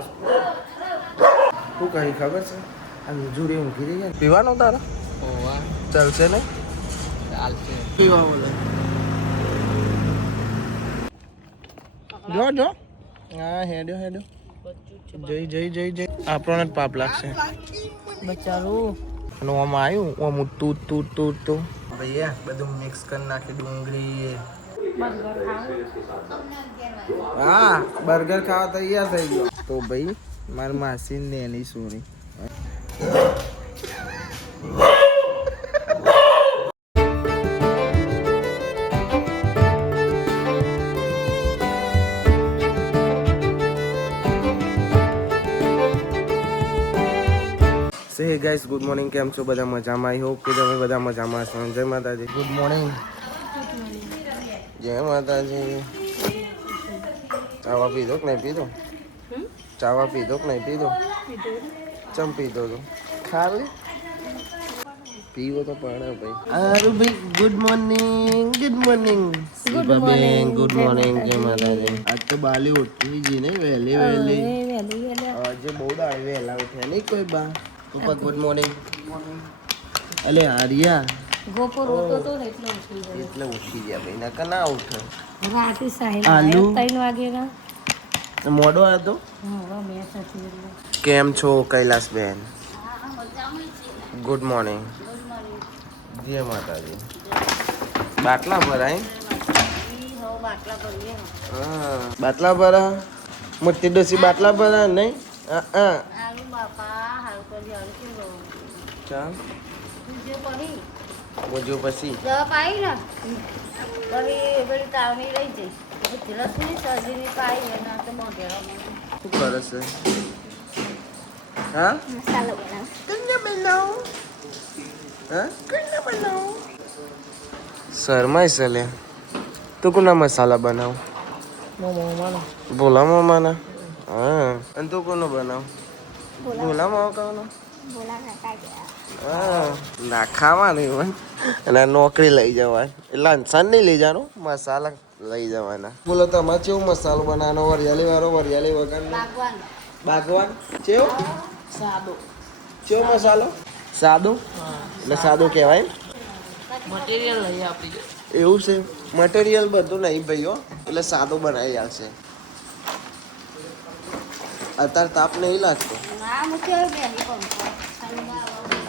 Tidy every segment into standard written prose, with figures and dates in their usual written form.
બસ શું કરી ખબર છે આ જોડે ઊંઘી રહી ગયા પીવાનો તારા ચાલશે ને ચાલશે પીવા બોલો જો જો હા હેડ્યો હેડ્યો જઈ આપણને જ પાપ લાગશે બચારું અને આમાં આવ્યું આમ તું ભૈયા બધું મિક્સ કરી નાખી ડુંગળી હા બર્ગર ખાવા તૈયાર થઈ ગયો તો ભાઈ મારી માસી ને એની sorry hey guys good morning કેમ છો બધા મજામાં આઈ હોપ કે તમે બધા મજામાં છો જય માતાજી ગુડ મોર્નિંગ જય માતાજી ચાવા પીધો કે નહીં પીધો ચાવા પીધો કે નહીં પીધો ચમ પીધો તો ખાલી પીવો તો પડે ભાઈ અરે ભાઈ ગુડ મોર્નિંગ બેન ગુડ મોર્નિંગ જય માતાજી આજ તો બાલી ઉઠી ગઈ ને વહેલી આજે બહુ દાડી વહેલા ઉઠ્યા નહીં કોઈ બા પપ્પા ગુડ મોર્નિંગ અલે આર્યા ગોપુર ઉઠતો તો ને એટલે ઉઠી ગયા ભાઈ નકર ના ઉઠે રાતે સાહેબ આલુ 3 વાગે ના મોડો આવ્યો તો હા મેં સાથી કેમ છો કૈલાસ બેન ગુડ મોર્નિંગ જય માતાજી બાટલા ભરાય બાટલા ભરા મોટી ડોસી બાટલા ભરા નહીં આલુ બાપા હાલ કરી હાલ કે ચાલ જે પડી મોજો પછી દવા પાઈ ને પછી પેલી તાવની રહી જઈ ધીરજની સર્જરી પાઈ એના તો મોઢેરો શું કરે છે હા મસાલો બનાવ શરમાય છે લે તું કોના મસાલા બનાવ ભોલા મામાના હા અને તું કોનો બનાવ ભોલા મામા કહેવાનો હા ના ખાવાનું પણ અને નોકરી લઈ જવાય એટલે અંસાન નહીં લઈ જવાનું મસાલા લઈ જવાના બોલો તમારે કેવું મસાલો બનાવવાનો વરિયાળી વાળો વરિયાળી વગર બાગવાન કેવો સાદો કેવો મસાલો સાદો એટલે સાદો કહેવાય મટીરિયલ લઈ આપી એવું છે મટીરિયલ બધું નહીં ભાઈઓ એટલે સાદો બનાવી આવશે અત્યારે તાપ નહીં લાગતો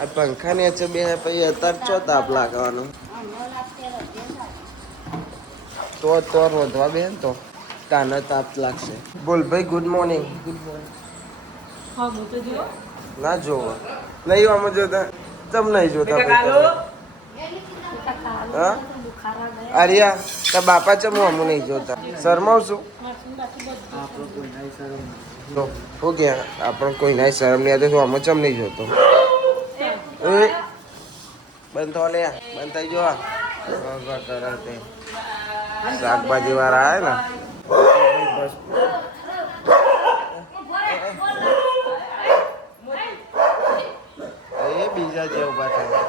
આ પંખા ને છે બે પછી અત્યારે ચો તાપ લાગવાનો તો રોધવા બે તો કાને તાપ લાગશે બોલ ભાઈ ગુડ મોર્નિંગ ના જોવો નહીં આમાં જોતા તમ નહીં જોતા હા આર્યા તા બાપા ચમ હું નહીં જોતા શરમાવ છું તો હો ગયા આપણે કોઈ ના શરમ નહીં આવતી તો આમાં ચમ નહીં જોતો બંધ થો લે બંધ થઈ જો શાકભાજી વાળા આવે ને એ બીજા જે ઉભા થાય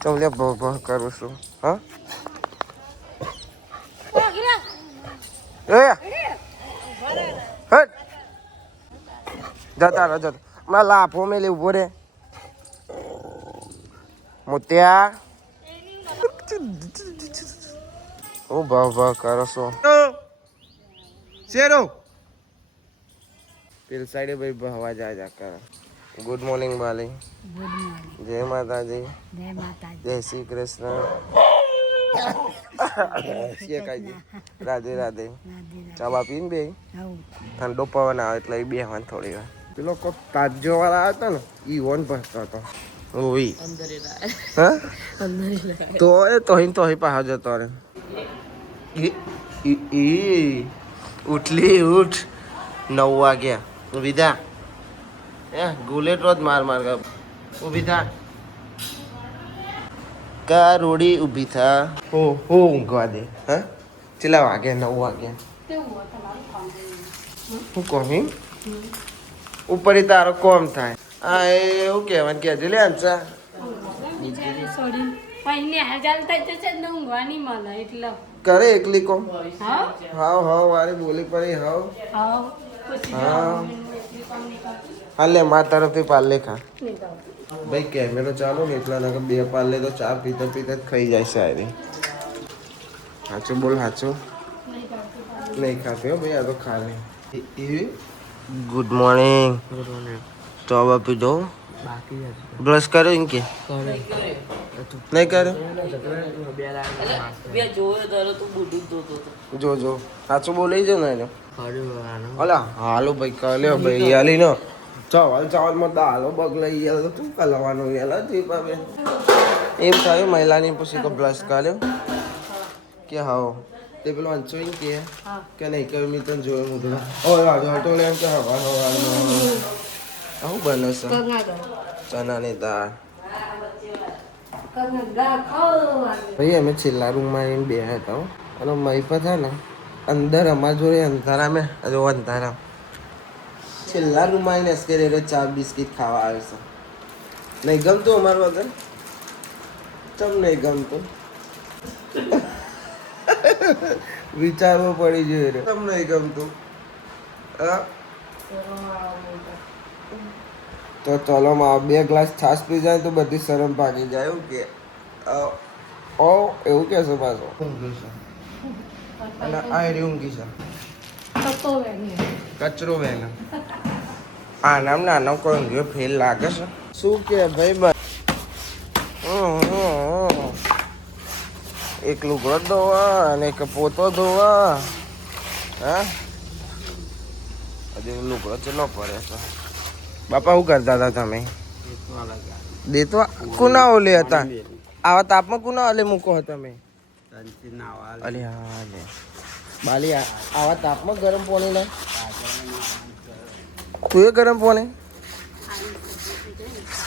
ચમ લે બહુ કરું છું હા જતા રહો જતા મારા લાફો મેં ઉભો રે મોત્યા હું ભાવ કરો છો શેરો પેલી સાઈડે ભાઈ હવા જાય કરે ગુડ મોર્નિંગ બાલી જય માતાજી જય શ્રી કૃષ્ણ રાધે રાધે ચા પીને બે ઠંડો પવન આવે એટલે બેહવાન થોડી વાર પેલો કોક તાજો વાળા હતા ને ઈ વન ભરતો હતો ઓવી હા તો પાછો જતો રે ઉઠલી ઉઠ 9 વાગ્યા વિધા ગુલેટ રોજ માર કર ઊભી થા કા રોડી ઊભી થા હો ઊંઘવા દે હા ચેલા વાગે 9 વાગ્યા હું કહી ઉપર તારો કોમ થાય આ એવું કહેવાનું કે લે આંસા પૈને હજાર થઈ જશે ને ઊંઘવાની મળે એટલે કરે એકલી કોમ હા હાવ વારી બોલી પડી હાવ હા પછી હા. એટલી કામ નહીં કરતી હાલે મા તરફથી પાલે ખા નહીં કરતી ભાઈ કેમેરો ચાલો ને એટલા ના બે પાલે તો ચા પીતા પીતા જ ખાઈ જાય છે આરી સાચું બોલ સાચું નહીં ખાતી હો ભાઈ આ તો ખા લે ગુડ મોર્નિંગ ચાવા પીધો બ્રશ કર્યો ઇનકે નહીં કર્યો જો જો સાચું બોલી જો ને એને અલા હાલો ભાઈ કાલ્યો ભાઈ હાલી નો ચાવલ માં દાલો બગલાઈ ગયા તો તું કલવાનો ગયેલા તી પાબે એમ થયું મહિલાની પછી તો બ્રશ કર્યો કે હાવ તે પેલો અંચો એમ કે નહીં કે મેં તને જોયું હું તો ઓય હટો લે એમ કે હવા આવું બને છે ચનાની દાળ ભાઈ અમે છેલ્લા રૂમમાં આવીને બે હતા હો. અને મહીપત છે ને અંદર અમારા જોડે અંધારામાં જો અંધારા છેલ્લા રૂમમાં આવીને એસ્કેલેટર ચા બિસ્કિટ ખાવા આવે છે નહીં ગમતું અમારું વગર ચમ નહીં ગમતું વિચારવું પડી જોઈએ ચમ નહીં ગમતું હા તો ચલો માં 2 ગ્લાસ છાશ પી જાય તો બધી શરમ ભાગી જાય એવું કે ઓ એવું કે છે પાછો અને આ એરી ઊંઘી છે કચરો વેન આ નામ નાનો કોઈ ઊંઘ્યો ફેલ લાગે છે શું કે ભાઈ બસ એક લુગડો ધોવા અને એક પોતો ધોવા હા હજુ લુગડો ચલો પડે છે બાપા શું કરતા હતા તમે દેતવા કુના ઓલે હતા આવા તાપમાં કુના ઓલે મૂકો હતા તમે અલે હા લે બાલી આવા તાપમાં ગરમ પાણી લે તું એ ગરમ પાણી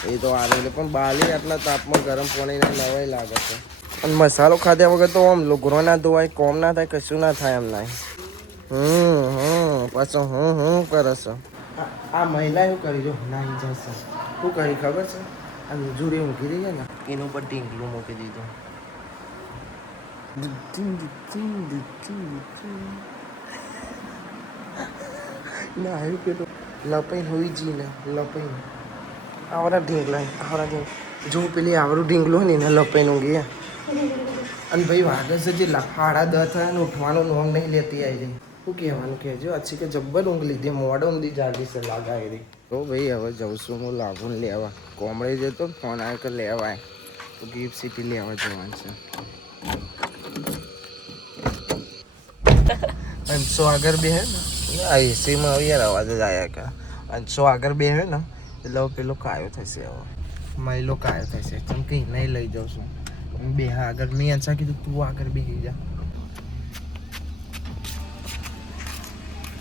એ તો આવે પણ બાલી આટલા તાપમાં ગરમ પાણી ને નવાઈ લાગે છે અને મસાલો ખાધ્યા વગર તો આમ લુગરો ના ધોવાય કોમ ના થાય કશું ના થાય એમ ના પાછો કરે છે આ મહિલા એવું કરી જો નાઈ જશે શું કરી ખબર છે આ જોડે મૂકી દઈએ ને એનું ઉપર ઢીંગલું મૂકી દીધું ના આવ્યું પેલું લપાઈને હોઈ જઈ ને લપાઈને આવડા ઢીંગલા આવડા જો પેલી આવડું ઢીંગલું હોય ને એને લપાઈને ઊંઘી અને ભાઈ વાગે છે જે 10:30 થાય ને ઉઠવાનું નોંગ નહીં લેતી આવી જાય શું કહેવાનું કહેજો આછી કે જબ્બર ઊંઘ લીધી મોડો ઊંધી જાગી છે લાગાઈ રહી તો ભાઈ હવે જઉં છું હું લાગુ લેવા કોમળે જતો ફોન આવ્યો કે લેવાય તો ગિફ્ટ સિટી લેવા જવાનું છે અંશો આગળ બે હે ને આ એસીમાં હવે યાર અવાજ જ આવ્યા કે અંશો આગળ બે હે ને એટલે પેલો કાયો થશે હવે મહિલો કાયો થશે ચમકી નહીં લઈ જાઉં છું બે હા આગળ મેં અંશા કીધું તું આગળ બેસી જા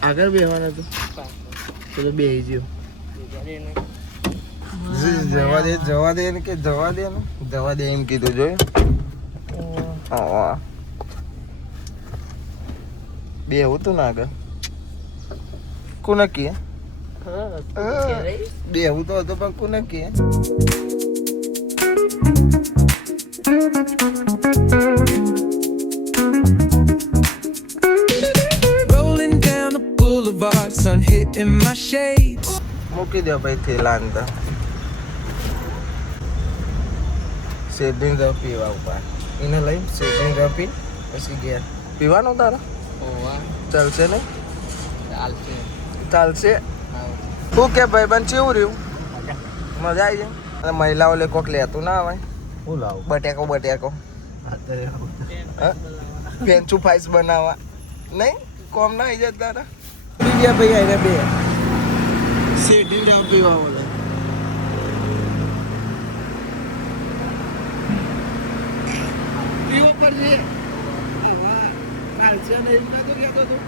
આગળ બેહવાના હતું પેલો બેસી ગયો જવા દે ને કે જવા દે એમ કીધું જોયું બેહું તું ને આગળ કોને કે બેહું તો હતો પણ કોને કે sun hitting my shades. મૂકી દો ભાઈ થેલા અંદર શેરડીન રસ પીવા ઉપર એને લઈ શેરડીન રસ પી પછી ઘેર પીવાનું તારા ચાલશે ને ચાલશે શું કે ભાઈ બન કેવું રહ્યું મજા આવી જાય અને મહિલાઓ લે કોક લેતું ના આવે શું લાવું બટેકો પેન્ચું ફાઈસ બનાવવા નહીં કોમ ના આવી જાય તારા બીજા ભાઈ આને બે શેરડીન રસ પીવા બોલે પીવો પડશે ચાલશે ને એમ નતો કહેતો તું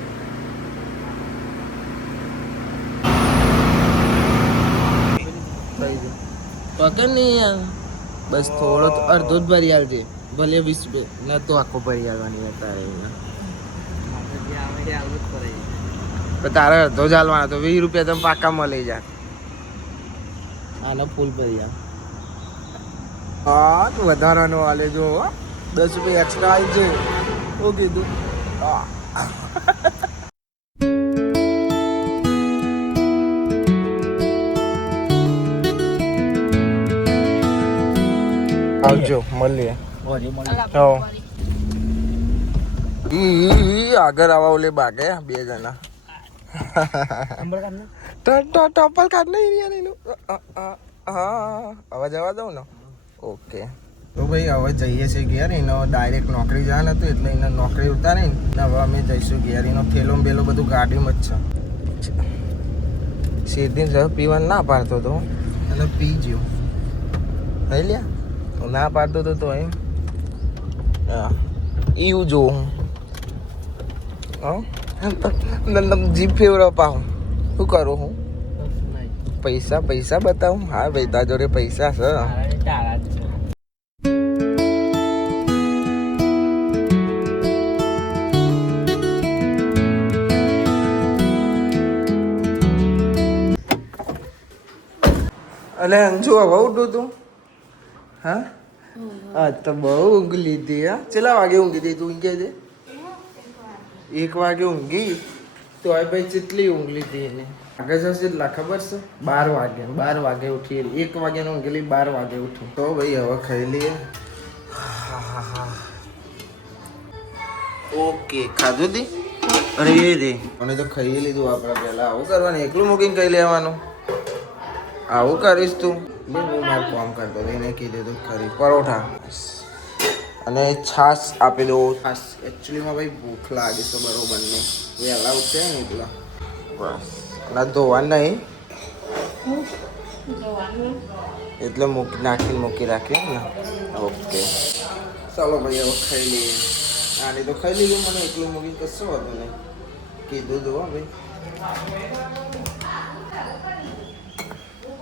પકડ નહીં યાર બસ થોડો તો અડધો જ ભરી આલજે ભલે 20 રૂપિયા ના તો આખો ભરી આવવાની તારે તારે અડધો ચાલવાનો તો 20 રૂપિયા તમે પાકા મળી જાય આનો ફૂલ ભરી આવ હા તો વધારાનો આલે જો 10 રૂપિયા એક્સ્ટ્રા આવી છે. શું કીધું? આવજો મળીએ. આગળ આવા ઓલે બાગે 2 જણા. ટોપલ કાઢ નહીં એનું. હવે જવા દઉં ને. ઓકે તો ભાઈ હવે જઈએ છીએ ઘેર. એનો ડાયરેક્ટ નોકરી જવાનું હતું એટલે એને નોકરી ઉતારી ને હવે અમે જઈશું ઘેર. એનો થેલો બેલો બધું ગાડીમાં જ છે. સીધી સર પીવાનું ના પાડતો હતો અને પી ગયો. થઈ લ્યા હું ના પાડતો હતો તો એમ એવું જોઉં હું જીપ ફેવરો પાઉં. શું કરું હું? પૈસા બતાવું? હા ભાઈ તારા જોડે પૈસા છે. અલે અંજુ હવે ઉઠું તું? હા તો બહુ ઊંઘ લીધી. હા કેટલા વાગે ઊંઘી હતી તું? ઊંઘે છે 1 વાગે ઊંઘી તો હવે ભાઈ કેટલી ઊંઘ લીધી એને? આગળ જશે એટલા ખબર છે 12 વાગે ઉઠી. 1 વાગે ઊંઘેલી 12 વાગે ઉઠી. તો ભાઈ હવે ખાઈ લઈએ. ઓકે ખાધું તી? અરે એ રે મને તો ખાઈ લીધું આપણે પહેલા. આવું કરવાનું? એકલું મૂકીને ખાઈ લેવાનું? આવું કરીશ તું? હું મારું કામ કરતો એને કીધું તું ખરી. પરોઠા અને છાશ આપી દો. છાશ એકચ્યુઅલીમાં ભાઈ ભૂખ લાગે છે બરોબર ને વહેલા ઉઠે ને એટલા. બસ ના ધોવાનું નહીં એટલે મૂકી રાખીએ ને. ઓકે ચાલો ભાઈ હવે ખાઈ લઈએ. આને તો ખાઈ લીધું. મને એકલું મૂકી કશું હતું નહીં. કીધું દો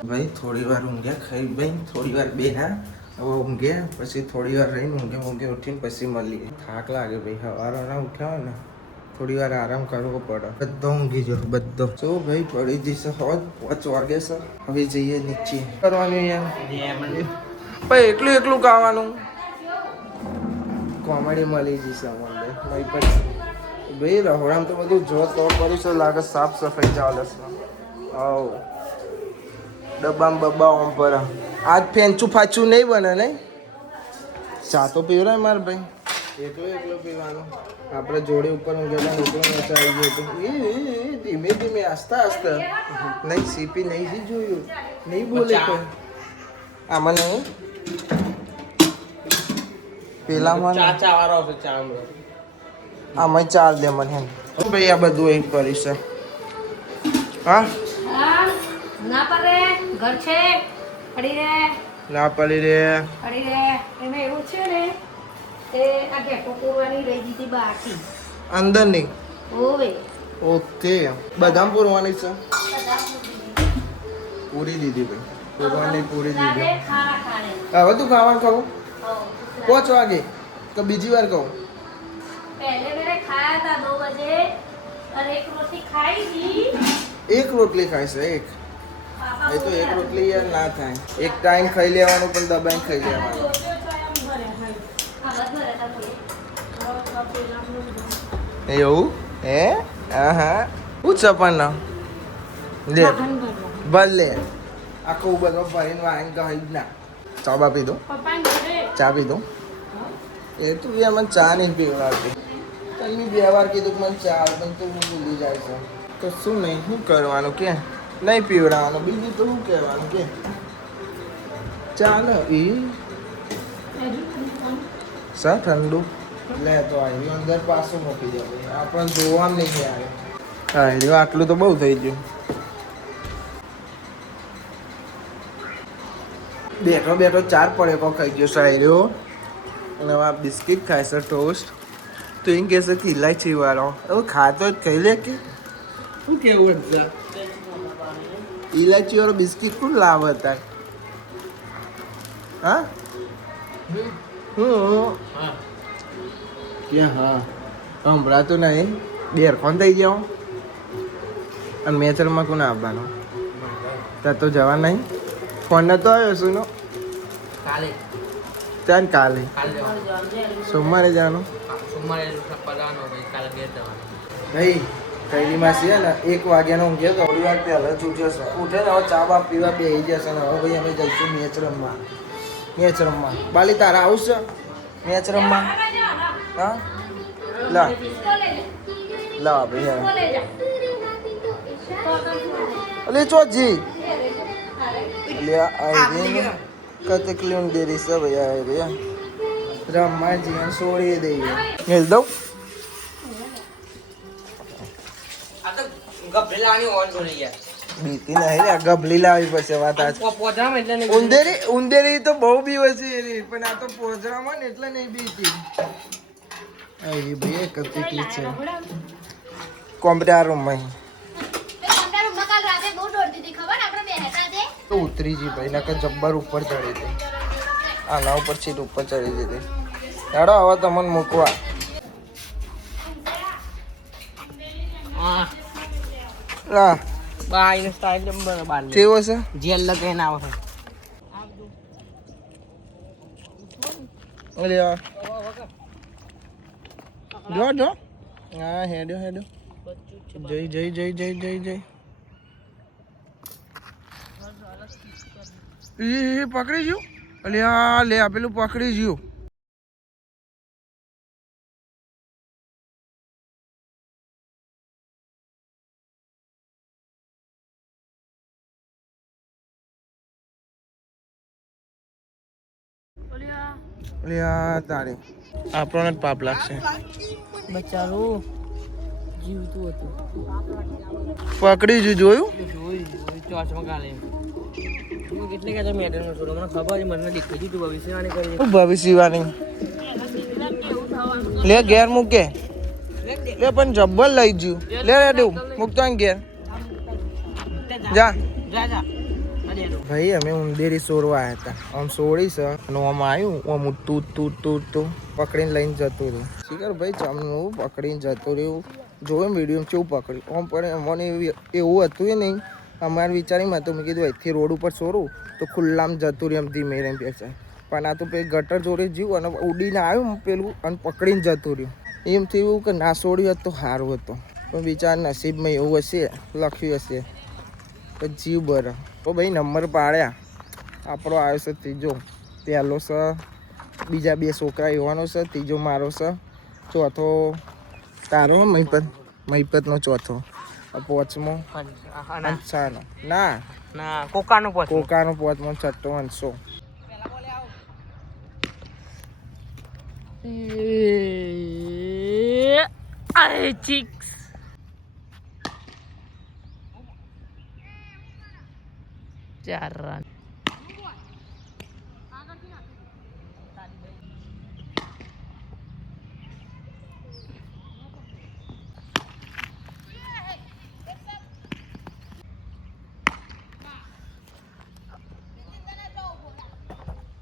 ભાઈ થોડી વાર ઊંઘ્યા. ખાઈ ભાઈ થોડી વાર બેહ્યા. હવે ઊંઘ્યા પછી થોડી વાર રહીને ઊંઘે ઉઠીને પછી મળીએ. થાક લાગે ભાઈ. સવારના ઉઠ્યા હોય ને થોડી વાર આરામ કરવો પડે. બધો ઊંઘી જાઓ બધો. શું ભાઈ પડી જશે 5 વાગે છે. હવે જઈએ નીચે. કરવાનું યાર ભાઈ એકલું ખાવાનું. કોમેડી મળી જશે અમારે ભાઈ. રહોડામાં તો બધું જો તો કરીશું લાગે. સાફ સફાઈ ચાલે છે. આવ ડબ્બામાં બબ્બા ઓમ પર આજ ફેંચું ફાચું નહીં બને નહીં. ચા તો પીવરાય મારે ભાઈ. એકલો પીવાનું. આપણે જોડે ઉપર ઊંઘેલા ઉપર નીચે આવી ગયો તો ધીમે આસ્તા નહીં સીપી નહીં જોયું નહીં બોલે કોઈ. આમાં નહીં પેલામાં આમાં ચાલ દે મને. ભાઈ આ બધું એ કરીશ. હા ના પડે ઘર છે પડી રે. ના પડી રે એમાં એવું છે ને તે આ ગેટો પૂરવાની રહી દીધી બાકી અંદર નહીં. ઓવે ઓકે બદામ પૂરવાની છે. પૂરી દીધી ભાઈ. પૂરી દીધી. હવે તું ખાવાનું ખાવું 5 વાગે તો બીજી વાર કહું? पहले मैंने खाया था 2 बजे और एक रोटी खाई थी. એક રોટલી ખાય છે? એક એ તો એક રોટલી યાર ના થાય. એક ટાઈમ ખાઈ લેવાનું પણ દબાઈને ખાઈ લેવાનું. એવું હે? હા હું ચપન લે ભલે આખું બધો ભરીને વાઈન કહી જ ના. ચા બા પી દો. ચા પી દો. એ તું યાર મને ચા નહીં પીવડાવતી. કઈ 2 વાર કીધું મને ચા પણ તું ભૂલી જાય છે. તો શું નહીં શું કરવાનું કે નહીં પીવડાવવાનું. બીજું તો શું કહેવાનું કે ચાલો એ સર ઠંડુ લે તો આવ્યું અંદર પાછું મૂકી દે. આપણને જોવાનું નહીં આવે. હા એ આટલું તો બહુ થઈ ગયું. બેઠો 4 પડેકો ખાઈ ગયો સાયરો. અને હવે આ બિસ્કિટ ખાય છે ટોસ્ટ. તો એમ કહેશે કે ઇલાયચી વાળો. હવે ખાતો જ ખાઈ લે કે શું કેવું? ઇલાયચી વાળો બિસ્કિટ કોણ લાવે હતા? હા ક્યાં? હા હમણાં નહીં. બેરખોન થઈ જાઓ. અને મેચરમાં કોને આવવાનો? ત્યાં તો જવા નહીં. ફોન નતો આવ્યો શું? ચાલ કાલે કાલે જવાનું. સોમવારે જવાનું સોમવારે પડાવવાનો ભાઈ કાલે ઘેર જવાનું. ભાઈ કઈની માસી છે ને 1 વાગ્યાનો ઊંઘ્યો તો થોડી વાર પહેલા જ ઉઠ્યો છે ઉઠે ને હવે ચા બા પીવા બેસી જશે ને હવે ભાઈ અમે જઈશું મેચ રમવા બાલી તારા આવું છે મેચ રમવા હા લા લા ભાઈ અલે ચોજી અલે આઈ કતકલી ઊંડેરી છે ભાઈ આ ભાઈ રમવા જીવન છોડી દઈએ મેલ દઉં આ તો ગભેલાની ઓન કરી ગયા. બીતી નહીં રે ગબલી લાવી પછી વાત આજ પોજામ એટલે નહીં. ઉંદેરી તો બહુ બીવે છે એની પણ આ તો પોજરામાં ને એટલે નહીં બીતી આવી ભાઈ કતકલી છે કોમ્પ્યુટર રૂમમાં તો ઉતરી જી ભાઈ નકર જબ્બર ઉપર ચડી હતી આના ઉપર સીટ ઉપર ચડી જતી હેડો હવે તમને મૂકવા હા લા બાઈ ને સ્ટાઈલ નંબર બાર કેવો છે જેલ લગાઈને આવે છે. અરે આ જો હા હેડ્યો જય એ પકડી ગયું અલ્યા લે આપેલું પકડી ગયું અલ્યા તારે આપણને જ પાપ લાગશે બચારું જીવતું હતું. પકડી જ જોયું ચોચમાં કાલે કેટલી કહેતા મેડમ નો છોડો મને ખબર છે મને દેખાઈ દીધું ભવિષ્યવાણી કરી. ભવિષ્યવાણી લે ઘેર મૂકે લે પણ જબ્બર લઈ ગયું લે રેડું મૂકતો ઘેર જા જા જા ભાઈ અમે ઉંદેરી સોરવા આવ્યા હતા આમ સોરી છે અને આમ આવ્યું આમ તું પકડીને લઈને જતું રહ્યું શીખર ભાઈ ચમનું પકડીને જતું રહ્યું જોયું વિડીયો કેવું પકડ્યું આમ પણ મને એવું હતું એ નહીં અમારે વિચારીમાં હતું મેં કીધું અહીંથી રોડ ઉપર સોરું તો ખુલ્લામાં જતું રહ્યું એમ ધીમે રહીને પેચાય પણ આ તો પેલું ગટર જોડે જીવ અને ઉડીને આવ્યું પેલું અને પકડીને જતું રહ્યું એમ થયું કે ના છોડ્યું હતું સારું હતું પણ બિચાર નસીબમાં એવું હશે લખ્યું હશે તો જીવ બરા તો ભાઈ નંબર પાડ્યા આપણો આવ્યો છે ત્રીજો પહેલો છે બીજા 2 છોકરા એવાનો છે ત્રીજો મારો છે ચોથો તારો મહિપતનો ચોથો પોચમો અંશાનો ના કોકાનો પોચ કોકાનો પોચમો છઠ્ઠો અંશો ચીક્સ ચાર રન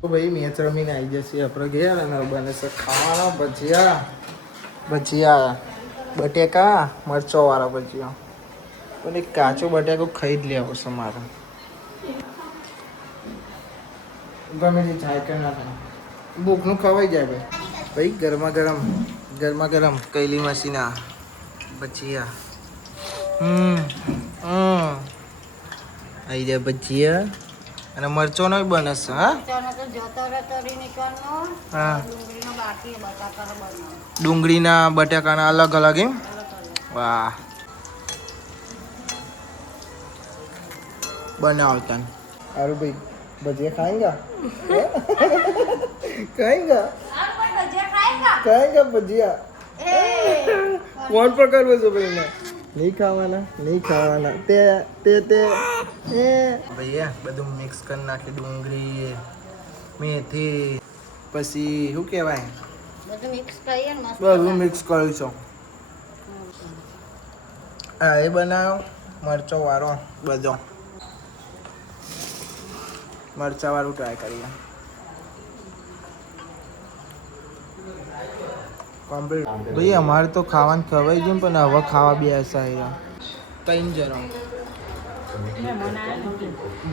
તો ભાઈ મેચ રમીને આવી જશે આપણે ગયા અને બને છે ખાવાના ભજીયા બટેકા મરચોવાળા ભજીયા પણ એક કાચો બટેકો ખાઈ જ લેવો છે મારે ગમે તે થાય કે ના થાય ભૂખનું ખવાઈ જાય ભાઈ ગરમા ગરમ કૈલી મસીના ભજીયા આવી જાય ભજીયા અને મરચોનો બને છે હા હા ડુંગળીના બટાકાના અલગ અલગ એમ વાહ બનાવતા अरे भाई भजिया खाएंगा खाएंगा भजिया कौन प्रकार में जो भाई नहीं खावाना ते भैया બધું મિક્સ કરી નાખી ડુંગળી મેથી પછી શું કહેવાય બધું મિક્સ કરીશું હા એ બનાવો મરચો વાળો બધો મરચા વાળું ટ્રાય કરીએ કમ્પ્લીટ ભાઈ અમારે તો ખાવાનું ખવાઈ ગયું પણ હવે ખાવા બી એસા આવ્યા કઈ જરા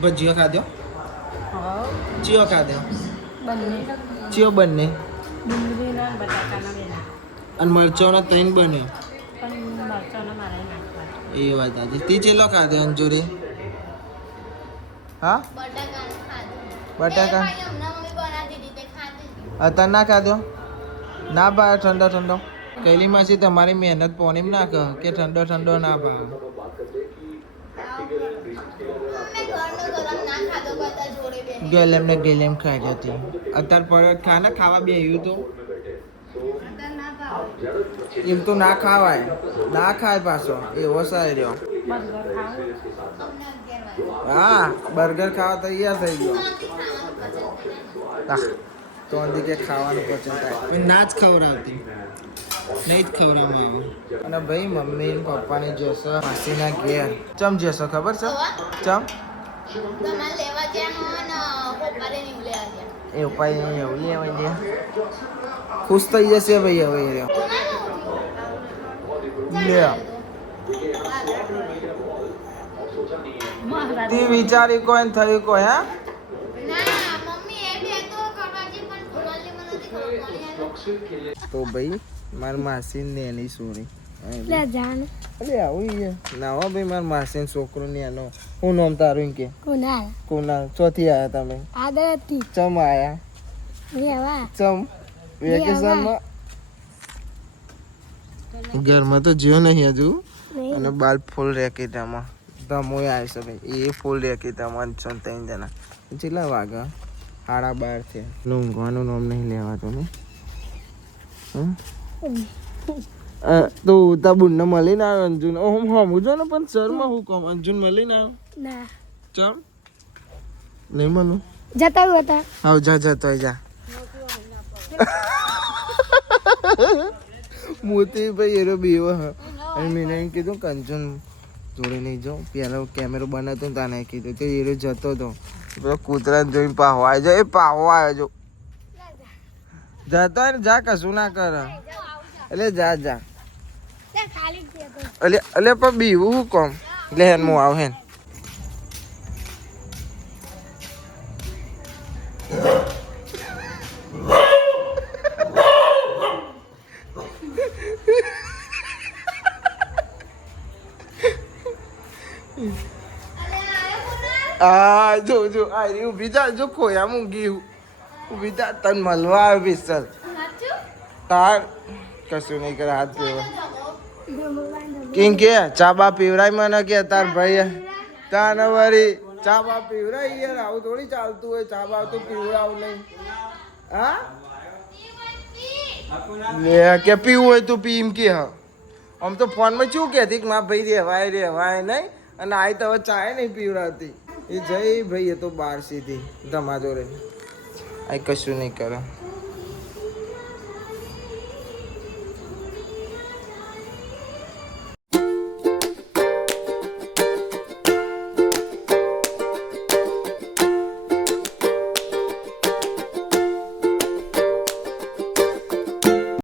ભજીયા ખાધો ચિયો ખાધો ચિયો બંને ડુંગળીના બટાકાના બેના અને મરચાંના ત્રણ બન્યો પણ મરચાંના મારે નાખવા એ વાત આજે તી ચેલો ખાધો અંજુરી હા બટાકા અત્યારે ના ખાધો ના ભાવે ઠંડો ઠંડો કૈલી માસી તમારી મહેનત પોણીમ ના કહ કે ઠંડો ઠંડો ના ભાવે ગેલેમ ને ગેલેમ ખાઈ જતી અત્યારે પરત ખા ને ખાવા બેહ્યું તો એમ તો ના ખાવાય ના ખાય પાછો એવો સારી રહ્યો હા બર્ગર ખાવા તૈયાર થઈ ગયો તો અંદી કે ખાવાનું પસંદ થાય ના જ ખવડાવતી નહીં જ ખવડાવવામાં આવે અને ભાઈ મમ્મી ને પપ્પાની જશો માસીના ઘેર ચમ જશો ખબર છે ચમ એ ઉપાય નહીં એવું લેવાય દે ખુશ થઈ જશે ભાઈ હવે લે તી વિચારી કોઈ ને થયું કોઈ હા તો ભાઈ મારી માસી ને એની સોરી અરે આવું ના હો ભાઈ મારા માસી છોકરો ને એનો હું નામ તારું કે કુનાલ ચોથી આયા તમે ચમ આયા ચમ વેકેશનમાં ઘરમાં તો જીવ નહીં હજુ અને બાલ ફૂલ રેકેટામાં ધમોય આવે છે ભાઈ એ ફૂલ રેકેટામાં છો 3 જણા કેટલા વાગ્યા 12:30 છે ઊંઘવાનું નામ નહીં લેવાતું ને તો તા બુનને મળીને આવ્યો અંજુન હું જો ને પણ સરમાં હું કહું અંજુન મળીને આવ્યો ચમ નહીં મળું જતા હતા આવ જા જતો જા મોતી ભાઈ એરો બીવો અને મેં એમ કીધું કે અંજુન જોડે નહીં જાઉં પેલો કેમેરો બનાવતો ને તાને કીધું તો એરો જતો હતો પેલો કૂતરાને જોઈને પાહો આવ્યો જો એ પાહો આવ્યો જો જતો ને જા કશું ના કર એટલે જા એટલે પણ બીવું હું કોમ લે હેન હું આવ હેન જો આ ઊભી થા જો ખોયા મૂંગી ઊભી થા તન મળવા આવે વિસલ તાર કશું નહીં કરે હાથ પીવા કિંગ કે ચા બા પીવરાય મને કે તાર ભાઈ તા ન વરી ચા બા પીવરાય યાર આવું થોડી ચાલતું હોય ચા બા તો પીવરાવ નહીં હા લે કે પીવું હોય તું પી એમ કે હા આમ તો ફોનમાં શું કહેતી કે મારા ભાઈ રેવાય નહીં અને આ તો હવે ચાય નહીં પીવડાવતી એ જઈ ભાઈ એ તો બહાર સીધી ધમાજો રે આ કશું નહીં કરે